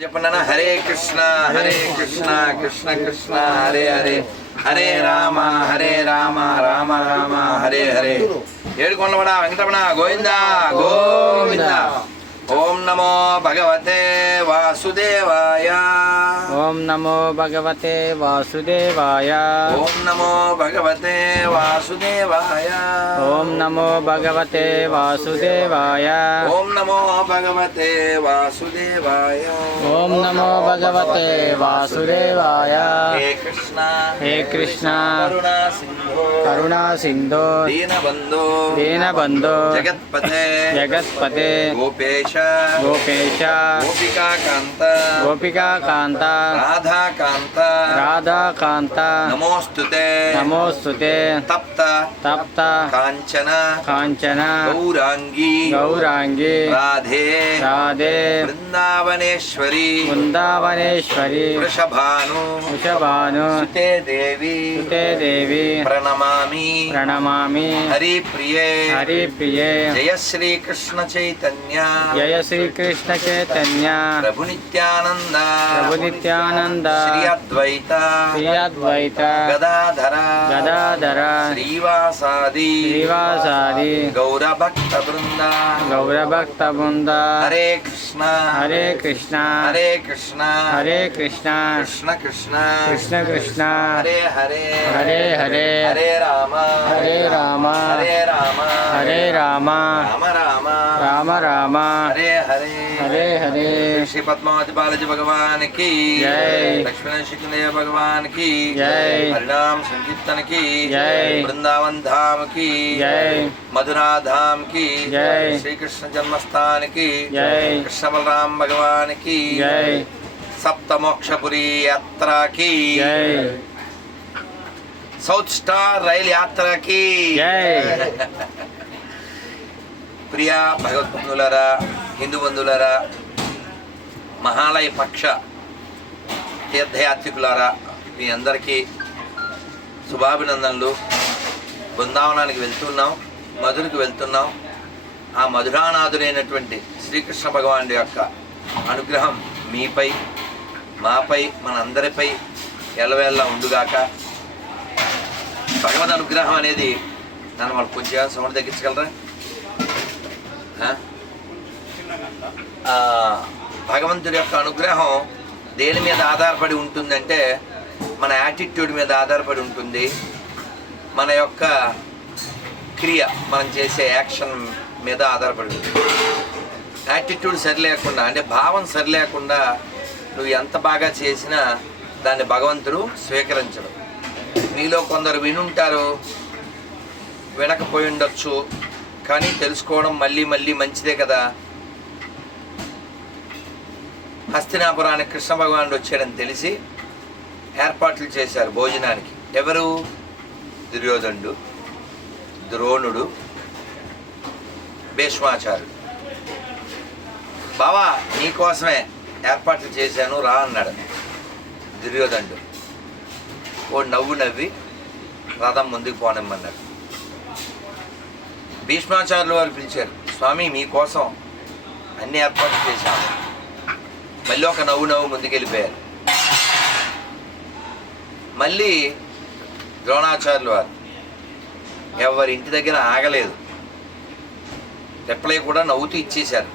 చెప్పండి హరే కృష్ణ హరే కృష్ణ కృష్ణ కృష్ణ హరే హరే. హరే రామ హరే రామ రామ రామ హరే హరే. ఏడుకొండవడ వెంకటమణ గోవిందా గోవిందా. ఓం నమో భగవతే వాసుదేవాయ. ఓం నమో భగవతే వాసుదేవాయ. ఓం నమో భగవతే వాసుదేవాయ. ఓం నమో భగవతే వాసుదేవాయ. ఓం నమో భగవతే వాసుదేవాయ. ఓం నమో భగవతే వాసుదేవాయ. హే కృష్ణ. హే కృష్ణ. కరుణా సింధో. కరుణా సింధో. దీనబంధో. దీనబంధో. జగత్పతే. జగత్పతే. గోపేశ గోపేశ గోపికాకాంత గోపికాకాంత రాధాకాంత రాధాకాంత నమోస్తుతే నమోస్తుతే తప్త తప్త కాంచన కాంచన గౌరాంగి గౌరాంగి రాధే రాధే బృందావనేశ్వరి బృందావనేశ్వరి వృషభాను వృషభాను సుతే దేవి సుతే దేవి ప్రణమామి ప్రణమామి హరిప్రియే హరిప్రియే జయ శ్రీకృష్ణ చైతన్య జయ శ్రీకృష్ణ చైతన్య ప్రభు నిత్యానంద ప్రభు నిత్యానంద శ్రీ అద్వైత శ్రీ అద్వైత గదాధర గదాధర శ్రీవాసాది శ్రీవాసాది గౌరభక్త బృంద గౌరభక్త బృంద హరే కృష్ణ హరే కృష్ణ హరే కృష్ణ హరే కృష్ణ కృష్ణ కృష్ణ కృష్ణ కృష్ణ హరే హరే హరే హరే హరే రామ హరే రామ హరే రామ హరే రామ రామ రామ రామ రామ హరే హరే హరే హరే శ్రీ పద్మావతి బాలాజీ భగవాన్కి. లక్ష్మణ శిఖందేవ భగవాన్కి. హరినామ సంకీర్తన కి. బృందావన్ ధామ్కి మధురా ధామ్కి. శ్రీకృష్ణ జన్మస్థాన్కి జై. కృష్ణ బలరాం భగవాన్కి సప్తమోక్షపురి యాత్ర కి జై సౌత్ స్టార్ రైలు యాత్ర కి జై ప్రియ భగవద్బంధులరా హిందూ బంధువులారా మహాలయ పక్ష తీర్థయాత్రికులారా మీ అందరికీ శుభాభినందనలు. బృందావనానికి వెళ్తున్నాం మధురకు వెళ్తున్నాం. ఆ మధురానాథుడైనటువంటి శ్రీకృష్ణ భగవానుడి యొక్క అనుగ్రహం మీపై మాపై మనందరిపై ఎల్లవేళ్ళ ఉండుగాక. భగవద్ అనుగ్రహం అనేది నన్ను వాళ్ళు కొంచెం సౌండ్ తగ్గించగలరా? భగవంతుడి యొక్క అనుగ్రహం దేని మీద ఆధారపడి ఉంటుందంటే మన యాటిట్యూడ్ మీద ఆధారపడి ఉంటుంది. మన యొక్క క్రియ మనం చేసే యాక్షన్ మీద ఆధారపడి ఉంటుంది. యాటిట్యూడ్ సరిలేకుండా అంటే భావం సరిలేకుండా నువ్వు ఎంత బాగా చేసినా దాన్ని భగవంతుడు స్వీకరించడు. మీలో కొందరు వినుంటారు వినకపోయి ఉండొచ్చు కానీ తెలుసుకోవడం మళ్ళీ మళ్ళీ మంచిదే కదా. హస్తినాపురానికి కృష్ణ భగవానుడు వచ్చాడని తెలిసి ఏర్పాట్లు చేశారు భోజనానికి. ఎవరు? దుర్యోధనుడు ద్రోణుడు భీష్మాచారు బావా నీకోసమే ఏర్పాట్లు చేశాను రా అన్నాడు దుర్యోధనుడు. ఓ నవ్వు నవ్వి రథం ముందుకు పోనమ్మన్నాడు. భీష్మాచార్యులు వారు పిలిచారు స్వామి మీకోసం అన్ని ఏర్పాట్లు చేశాము మళ్ళీ ఒక నవ్వు నవ్వు ముందుకెళ్ళిపోయారు. మళ్ళీ ద్రోణాచార్యులు వారు ఎవరి ఇంటి దగ్గర ఆగలేదు. రిప్లై కూడా నవ్వుతూ ఇచ్చేశారు.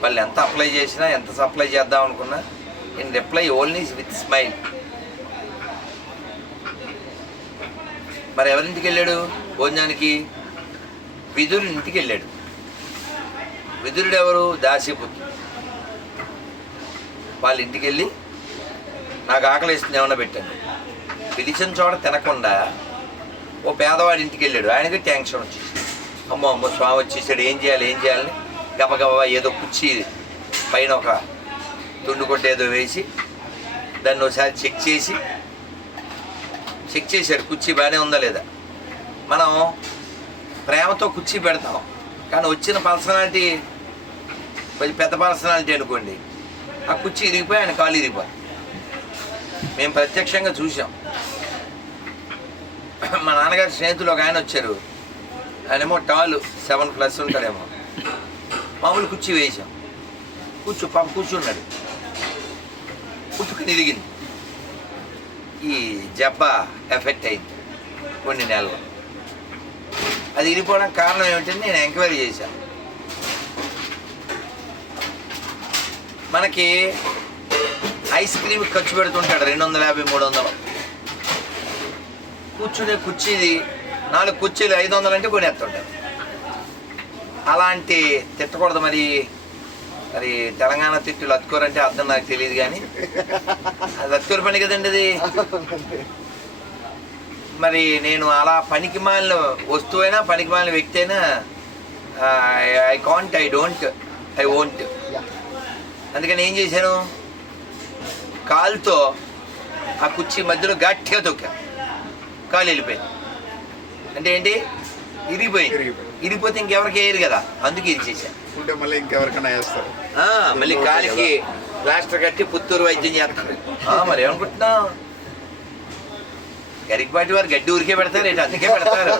వాళ్ళు ఎంత అప్లై చేసినా ఎంత సప్లై చేద్దాం అనుకున్నా in reply only with smile. మరి ఎవరింటికి వెళ్ళాడు? భోజనానికి? విదురు ఇంటికి వెళ్ళాడు. విదురుడు ఎవరు దాసిపుత్రుడు. వాళ్ళ ఇంటికి వెళ్ళి నాకు ఆకలి వేస్తుంది ఏమన్నా పెట్టాను పిలిచిన చోట తినకుండా ఓ పేదవాడి ఇంటికి వెళ్ళాడు ఆయనకి ట్యాంక్షన్ వచ్చేసి అమ్మో అమ్మో స్వామి వచ్చేసాడు. ఏం చేయాలి ఏం చేయాలని గబగబా ఏదో కుర్చీ పైన ఒక తుండు కొట్ట ఏదో వేసి దాన్ని ఒకసారి చెక్ చేసి చెక్ చేశాడు. కుర్చీ బాగానే ఉందా లేదా? మనం ప్రేమతో కుర్చీ పెడతాం. కానీ వచ్చిన పర్సనాలిటీ కొంచెం పెద్ద పర్సనాలిటీ అనుకోండి ఆ కుర్చీ ఇరిగిపోయి ఆయన కాలు ఇరిగిపోయి. మేము ప్రత్యక్షంగా చూసాం మా నాన్నగారి స్నేహితులు ఒక ఆయన వచ్చారు. ఆయనేమో టాలు సెవెన్ ప్లస్ ఉంటాడేమో. మామూలు కుర్చీ వేసాం. కూర్చో పాప కూర్చున్నాడు. పుట్టుకుని ఇరిగింది. ఈ జబ్బ ఎఫెక్ట్ అయింది కొన్ని నెలలు. అది ఇరిగిపోవడానికి కారణం ఏమిటని నేను ఎంక్వైరీ చేశాను. మనకి ఐస్ క్రీమ్ ఖర్చు పెడుతుంటాడు రెండు వందల యాభై మూడు వందలు కూర్చునే కుర్చీది నాలుగు కుర్చీలు ఐదు వందలు అంటే కొనేస్తుంటారు అలాంటి తిట్టకూడదు మరి. మరి తెలంగాణ తిట్టులు అతుకోరంటే అర్థం నాకు తెలియదు కానీ. అది అతుకోరు పని కదండి అది. మరి నేను అలా పనికి మాలిన వస్తువైనా పనికి మాలిన వ్యక్తి అయినా I can't I don't I won't అందుకని ఏం చేశాను? కాలుతో ఆ కుర్చీ మధ్యలో గట్టిగా తొక్కా. కాలు వెళ్ళిపోయింది. అంటే ఏంటి? ఇరిగిపోయింది. ఇరిగిపోతే ఇంకెవరికి వేయరు కదా. అందుకే ఇరిచేసా ఉంటే మళ్ళీ ఇంకెవరికైనా వేస్తారు. ఆ, మళ్ళీ కాలికి ప్లాస్టర్ కట్టి పుత్తూరు వైద్యం చేస్తారు. ఆ, మరి ఏమనుకుంటున్నావు? గరికపాటి వారు గడ్డి ఊరికే పెడతారు ఏంటి అందుకే పెడతారు?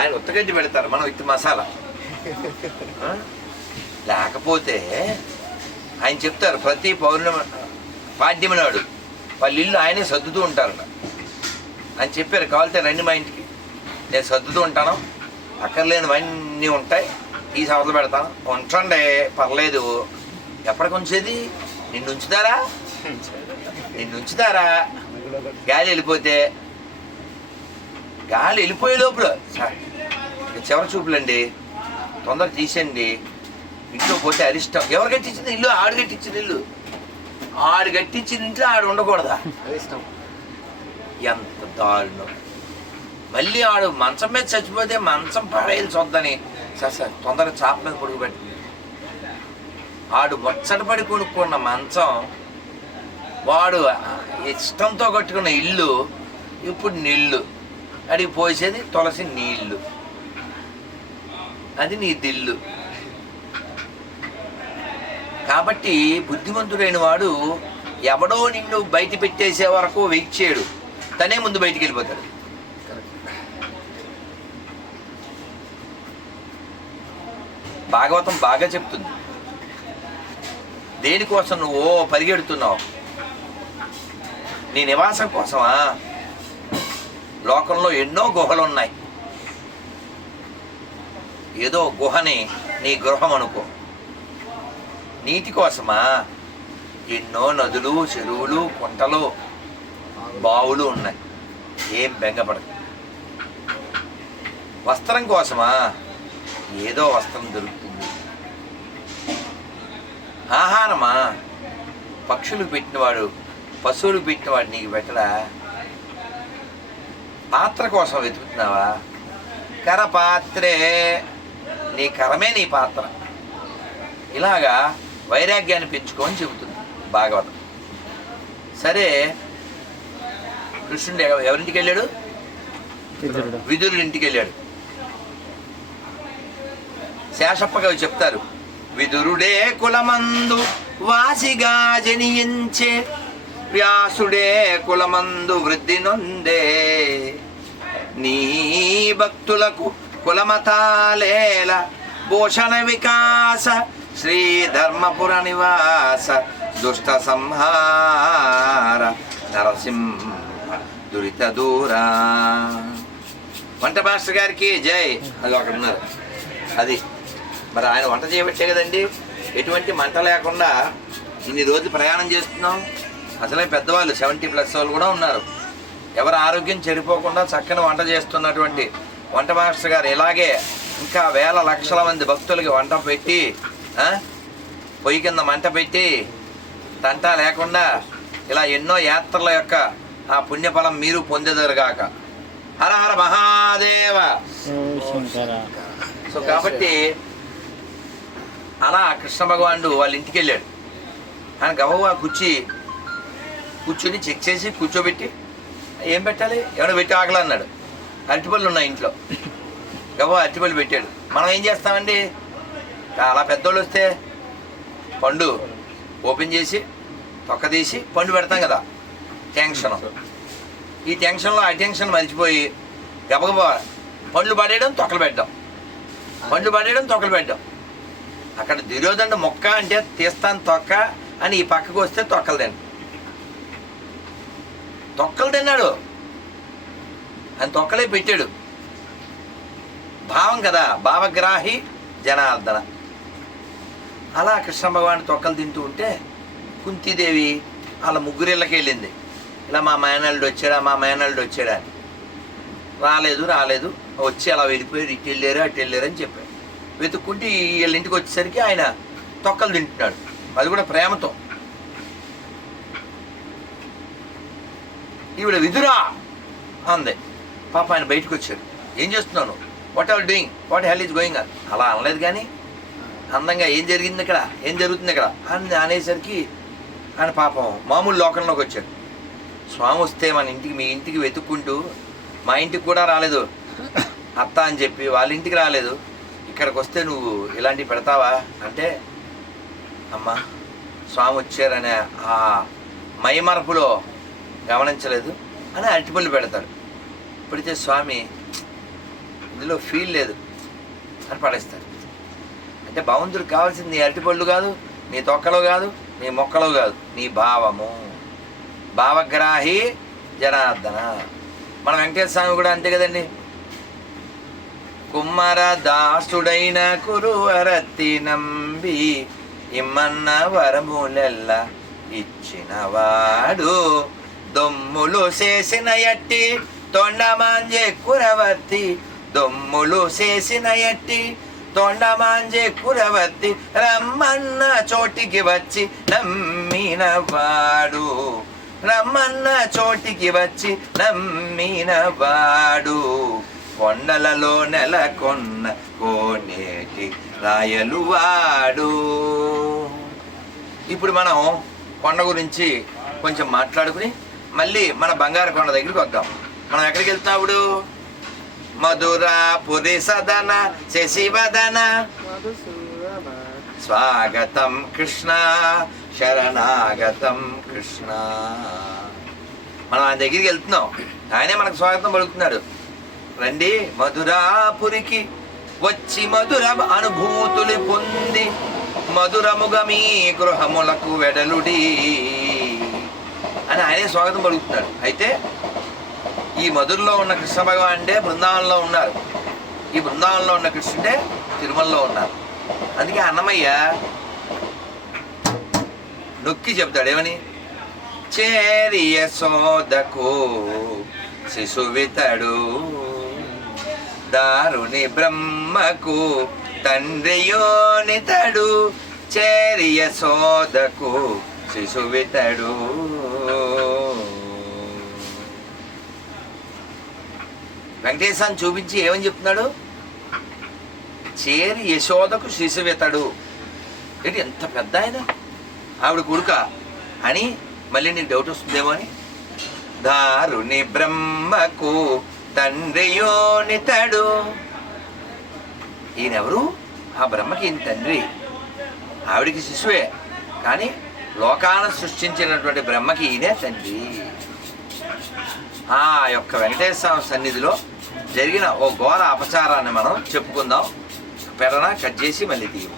ఆయన ఉత్తగడ్డి పెడతారు మనం విత్ మసాలా? లేకపోతే ఆయన చెప్తారు ప్రతి పౌర్ణమి పాడ్యమి నాడు వాళ్ళ ఇల్లు ఆయనే సర్దుతూ ఉంటారట. ఆయన చెప్పారు కావాలితే రండి మా ఇంటికి. నేను సర్దుతూ ఉంటాను. అక్కర్లేనివన్నీ ఉంటాయి. ఈ సవతలు పెడతాను ఉంచండి పర్లేదు. ఎప్పటికి ఉంచేది? నిన్ను ఉంచుతారా? నిన్ను ఉంచుతారా? గాలి వెళ్ళిపోతే? గాలి వెళ్ళిపోయే లోపల. సార్ చివరి చూపులండి. తొందర తీసేయండి. ఇంట్లో పోతే అరిష్టం. ఎవరు కట్టించింది? ఇల్లు ఆడు కట్టించిన ఇల్లు. ఆడు కట్టించిన ఇంట్లో ఆడు ఉండకూడదా? అది ఇష్టం ఎంత దారుణం. మళ్ళీ ఆడు మంచం మీద చచ్చిపోతే మంచం పడేయాల్సి వద్దని సార్ సార్ తొందరగా చాప మీద పడుకోబెట్టి ఆడు ముచ్చటపడి కొనుక్కున్న మంచం వాడు ఇష్టంతో కట్టుకున్న ఇల్లు ఇప్పుడు నీళ్ళు అడిగి పోసేది తులసి నీళ్ళు అది నీ దిల్లు. కాబట్టి బుద్ధిమంతుడైన వాడు ఎవడో నిన్ను బయట పెట్టేసే వరకు వెయిట్ చేయడు. తనే ముందు బయటికి వెళ్ళిపోతాడు భాగవతం బాగా చెప్తుంది. దేనికోసం నువ్వు పరిగెడుతున్నావు? నీ నివాసం కోసమా? లోకంలో ఎన్నో గుహలు ఉన్నాయి ఏదో గుహని నీ గృహం అనుకో. నీటి కోసమా? ఎన్నో నదులు చెరువులు కుంటలు బావులు ఉన్నాయి. ఏం బెంగపడదు. వస్త్రం కోసమా? ఏదో వస్త్రం దొరుకుతుంది. ఆహారమా? పక్షులు పెట్టినవాడు పశువులు పెట్టినవాడు నీకు పెట్టడా? పాత్ర కోసం వెతుకుతున్నావా? కర పాత్రే నీ కరమే నీ పాత్ర. ఇలాగా వైరాగ్యాన్ని పెంచుకొని చెబుతుంది భాగవతం. సరే కృష్ణుడు ఎవ- ఎవరింటికి వెళ్ళాడు? విదురుడు. విదురుడి ఇంటికి వెళ్ళాడు. శేషప్ప కవి చెప్తారు విదురుడే కులమందు వాసిగా జనియించే వ్యాసుడే కులమందు వృద్ధి నొందే. నీ భక్తులకు కులమతాలేల భూషణ వికాస శ్రీ ధర్మపుర నివాస దుష్ట సంహార నరసింహ దురిత దూరా వంట మాస్టర్ గారికి జై. అది అక్కడ ఉన్నారు అది. మరి ఆయన వంట చేయబట్టే కదండి. ఎటువంటి మంట లేకుండా ఇన్ని రోజులు ప్రయాణం చేస్తున్నాం. అసలే పెద్దవాళ్ళు సెవెంటీ ప్లస్ వాళ్ళు కూడా ఉన్నారు. ఎవరు ఆరోగ్యం చెడిపోకుండా చక్కని వంట చేస్తున్నటువంటి వంట మాస్టర్ గారు ఇలాగే ఇంకా వేల లక్షల మంది భక్తులకి వంట పెట్టి పొయ్యి కింద మంట పెట్టి తంట లేకుండా ఇలా ఎన్నో యాత్రల యొక్క ఆ పుణ్యఫలం మీరు పొందేదరుగాక హర హర మహాదేవ. సో కాబట్టి అలా కృష్ణ భగవానుడు వాళ్ళ ఇంటికి వెళ్ళాడు. ఆయన గబగబా కూర్చి కూర్చొని చెక్ చేసి కూర్చోబెట్టి ఏం పెట్టాలి? ఎవడో పెట్టి ఆకలి అన్నాడు. అరటిపళ్ళు ఉన్నాయి ఇంట్లో. గబో అరటిపళ్ళు పెట్టాడు. మనం ఏం చేస్తామండి? అలా పెద్దోళ్ళు వస్తే పండు ఓపెన్ చేసి తొక్క తీసి పండు పెడతాం కదా. టెన్షన్. ఈ టెన్షన్లో ఆ టెన్షన్ మర్చిపోయి గబగబా పండ్లు పడేయడం తొక్కలు పెట్టడం. పండ్లు పడేయడం తొక్కలు పెట్టడం. అక్కడ దుర్యోధన మొక్క అంటే తీస్తాను తొక్క అని ఈ పక్కకు వస్తే తొక్కలు తిన్నాడు. తొక్కలు తిన్నాడు. అని తొక్కలే పెట్టాడు. భావం కదా భావగ్రాహి జనార్దన. అలా కృష్ణ భగవాన్ తొక్కలు తింటూ ఉంటే కుంతీదేవి వాళ్ళ ముగ్గురిళ్ళకి వెళ్ళింది ఇలా మా మేనల్డ్ వచ్చాడా మా మేనల్డ్ వచ్చాడా రాలేదు రాలేదు. వచ్చి అలా వెళ్ళిపోయారు ఇటు వెళ్ళారు అటు వెళ్ళారు అని చెప్పాడు. వెతుక్కుంటే వీళ్ళ ఇంటికి వచ్చేసరికి ఆయన తొక్కలు తింటున్నాడు. అది కూడా ప్రేమతో. ఈవిడ విధురా అంది. పాప ఆయన బయటకు వచ్చాడు ఏం చేస్తున్నాను what are doing what hell is going అలా అనలేదు కానీ అందంగా ఏం జరిగింది ఇక్కడ? ఏం జరుగుతుంది ఇక్కడ? అని అనేసరికి ఆయన పాపం మామూలు లోకంలోకి వచ్చాడు స్వామి వస్తే మన ఇంటికి మీ ఇంటికి వెతుక్కుంటూ మా ఇంటికి కూడా రాలేదు. అత్త అని చెప్పి వాళ్ళ ఇంటికి రాలేదు. ఇక్కడికి వస్తే నువ్వు ఇలాంటివి పెడతావా? అంటే అమ్మా స్వామి వచ్చారనే ఆ మైమరపులో గమనించలేదు అని అరటిపళ్ళు పెడతాడు పడితే స్వామి ఇందులో ఫీల్ లేదు. అని పడేస్తారు. అంటే భగవంతుడికి కావాల్సింది నీ అరటిపళ్ళు కాదు నీ తొక్కలో కాదు నీ మొక్కలో కాదు నీ భావము. భావగ్రాహి జనార్దన. మన వెంకటేశ్వర స్వామి కూడా అంతే కదండి. కుమ్మర దాసుడైన కురువరతి నంబి ఇమ్మన్న వరములెల్ల ఇచ్చినవాడు. దొమ్ములు చేసిన ఎట్టి తొండమాంజే కురవర్తి దొమ్ములు చేసిన ఎట్టి. తొండమాంజే కురవర్తి రమ్మన్న చోటికి వచ్చి నమ్మినవాడు. రమ్మన్న చోటికి వచ్చి నమ్మినవాడు. కొండలలో నెలకొన్న కోనేటి రాయలు వాడు. ఇప్పుడు మనం కొండ గురించి కొంచెం మాట్లాడుకుని మళ్ళీ మన బంగారు కొండ దగ్గరికి వద్దాం. మనం ఎక్కడికి వెళ్తున్నావుడు? మధురా పురి సదన శశివదన స్వాగతం కృష్ణ శరణాగతం కృష్ణ. మనం ఆయన దగ్గరికి వెళ్తున్నాం. ఆయనే మనకు స్వాగతం పలుకుతున్నాడు. రండి మధురాపురికి వచ్చి మధుర అనుభూతులు పొంది మధురముగా మీ గృహములకు వెడలుడి అని ఆయనే స్వాగతం పలుకుతున్నాడు. అయితే ఈ మధురలో ఉన్న కృష్ణ భగవానుడే బృందావనంలో ఉన్నారు. ఈ బృందావనంలో ఉన్న కృష్ణుడే తిరుమలలో ఉన్నారు. అందుకే అన్నమయ్య నొక్కి చెప్తాడు ఏమని? చేరియ సోదకు శిశువితడు దారుని బ్రహ్మకు తండ్రియోనితడు చేరియ సోదకు శిశువితడు వెంకటేశాన్ని చూపించి ఏమని చెప్తున్నాడు? చేరి యశోదకు శిశువితడు ఏంటి ఎంత పెద్ద ఆయన? ఆవిడ కొడుక. అని మళ్ళీ నీకు డౌట్ వస్తుందేమో అని? దారుని బ్రహ్మకు తండ్రియోనితడు. ఈయనెవరు? ఆ బ్రహ్మకి ఈయన తండ్రి. ఆవిడికి శిశువే కానీ లోకాలను సృష్టించినటువంటి బ్రహ్మకి ఈయనే తండ్రి. ఆ యొక్క వెంకటేశ్వర సన్నిధిలో జరిగిన ఓ ఘోర అపచారాన్ని మనం చెప్పుకుందాం. పెడన కట్ చేసి మళ్ళీ తీయం